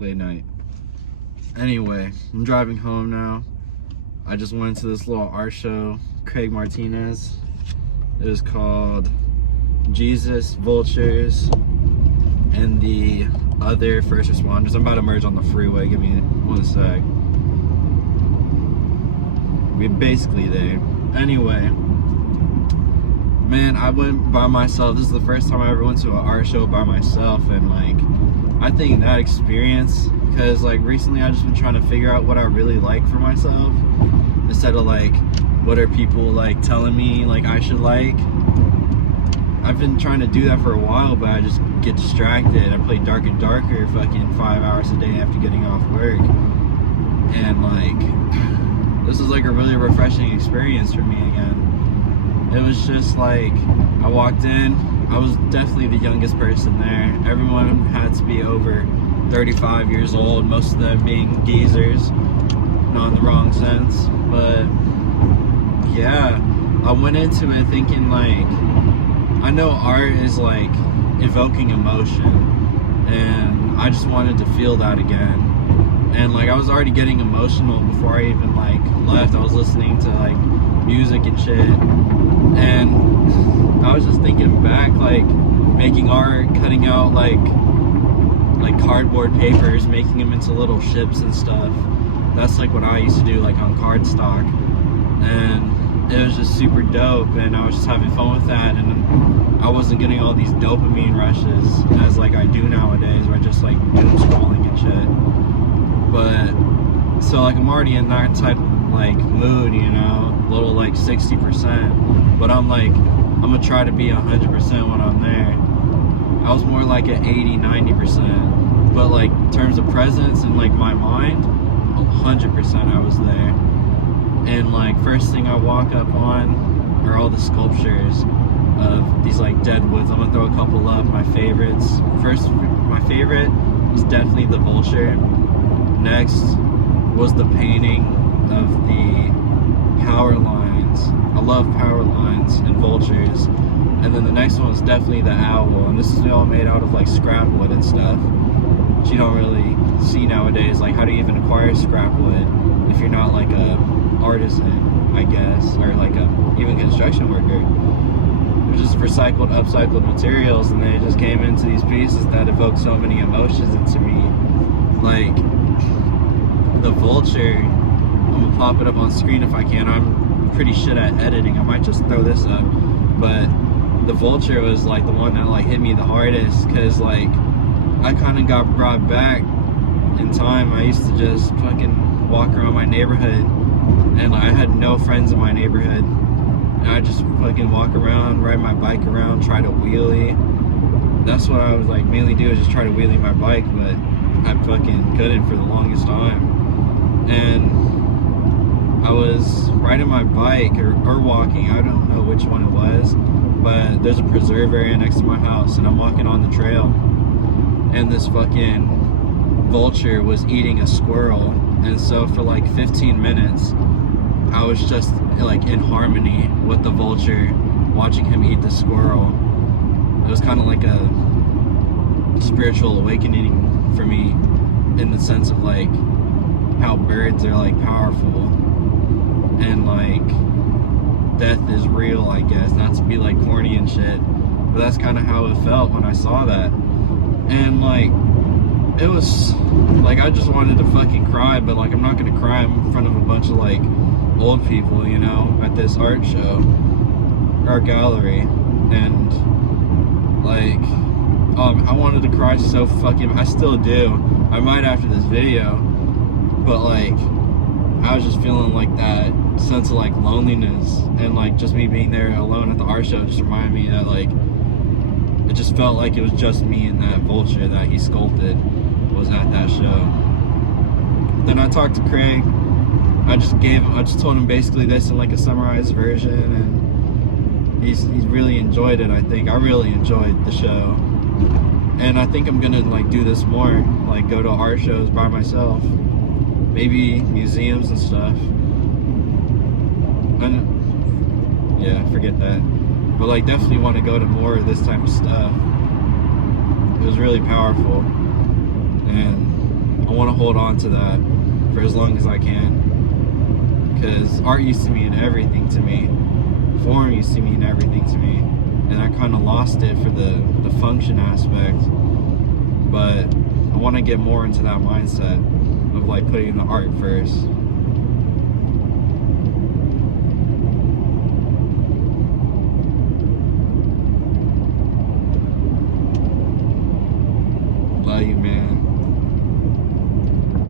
late night. Anyway, I'm driving home now. I just went to this little art show, Craig Martinez. It was called Jesus, Vultures, and the Other First Responders. I'm about to merge on the freeway. Give me one sec. We're basically there. Anyway, man, I went by myself. This is the first time I ever went to an art show by myself, and like, I think that experience, because like recently I've just been trying to figure out what I really like for myself, instead of like, what are people like telling me like I should like. I've been trying to do that for a while, but I just get distracted. I play Dark and Darker fucking 5 hours a day after getting off work. And like, this is like a really refreshing experience for me again. It was just like, I walked in, I was definitely the youngest person there. Everyone had to be over 35 years old, most of them being geezers, not in the wrong sense. But yeah, I went into it thinking like, I know art is like evoking emotion, and I just wanted to feel that again. And like, I was already getting emotional before I even like left. I was listening to like music and shit, and I was just thinking back, like making art, cutting out like cardboard papers, making them into little ships and stuff. That's like what I used to do, like on cardstock, and it was just super dope, and I was just having fun with that, and I wasn't getting all these dopamine rushes as like I do nowadays, where I just like doom scrolling and shit. But so like, I'm already in that type of like mood, you know, a little like 60%, but I'm like, I'm gonna try to be 100% when I'm there. I was more like at 80-90%, but like in terms of presence and like my mind, 100% I was there. And like, first thing I walk up on are all the sculptures of these like dead woods. I'm gonna throw a couple up, my favorites. First, my favorite was definitely the vulture. Next was the painting of the power lines. I love power lines and vultures. And then the next one was definitely the owl, and this is all made out of like scrap wood and stuff, which you don't really see nowadays. Like, how do you even acquire scrap wood if you're not like a artisan, I guess, or like a even construction worker? They're just recycled, upcycled materials, and they just came into these pieces that evoke so many emotions into me. Like the vulture, I'm gonna pop it up on screen if I can. I'm pretty shit at editing. I might just throw this up, but the vulture was like the one that like hit me the hardest, because like I kind of got brought back in time. I used to just fucking walk around my neighborhood, and like, I had no friends in my neighborhood, and I just fucking walk around, ride my bike around, try to wheelie. That's what I was like mainly do, is just try to wheelie my bike, but I fucking couldn't for the longest time. And I was riding my bike or walking, I don't know which one it was, but there's a preserve area next to my house, and I'm walking on the trail, and this fucking vulture was eating a squirrel. And so for like 15 minutes I was just like in harmony with the vulture, watching him eat the squirrel. It was kind of like a spiritual awakening for me, in the sense of like how birds are like powerful, and like death is real, I guess, not to be like corny and shit, but that's kind of how it felt when I saw that. And like, it was like, I just wanted to fucking cry, but like, I'm not gonna cry in front of a bunch of like old people, you know, at this art show, art gallery. And like, I wanted to cry so fucking, I still do, I might after this video, but like, I was just feeling like that sense of like loneliness, and like just me being there alone at the art show just reminded me that like, it just felt like it was just me and that vulture that he sculpted was at that show. Then I talked to Craig. I just told him basically this in like a summarized version, and he's really enjoyed it. I think I really enjoyed the show, and I think I'm gonna like do this more, like go to art shows by myself, maybe museums and stuff. And yeah, forget that. But like, definitely want to go to more of this type of stuff. It was really powerful, and I want to hold on to that for as long as I can, because art used to mean everything to me, form used to mean everything to me, and I kind of lost it for the function aspect. But I want to get more into that mindset of like putting the art first.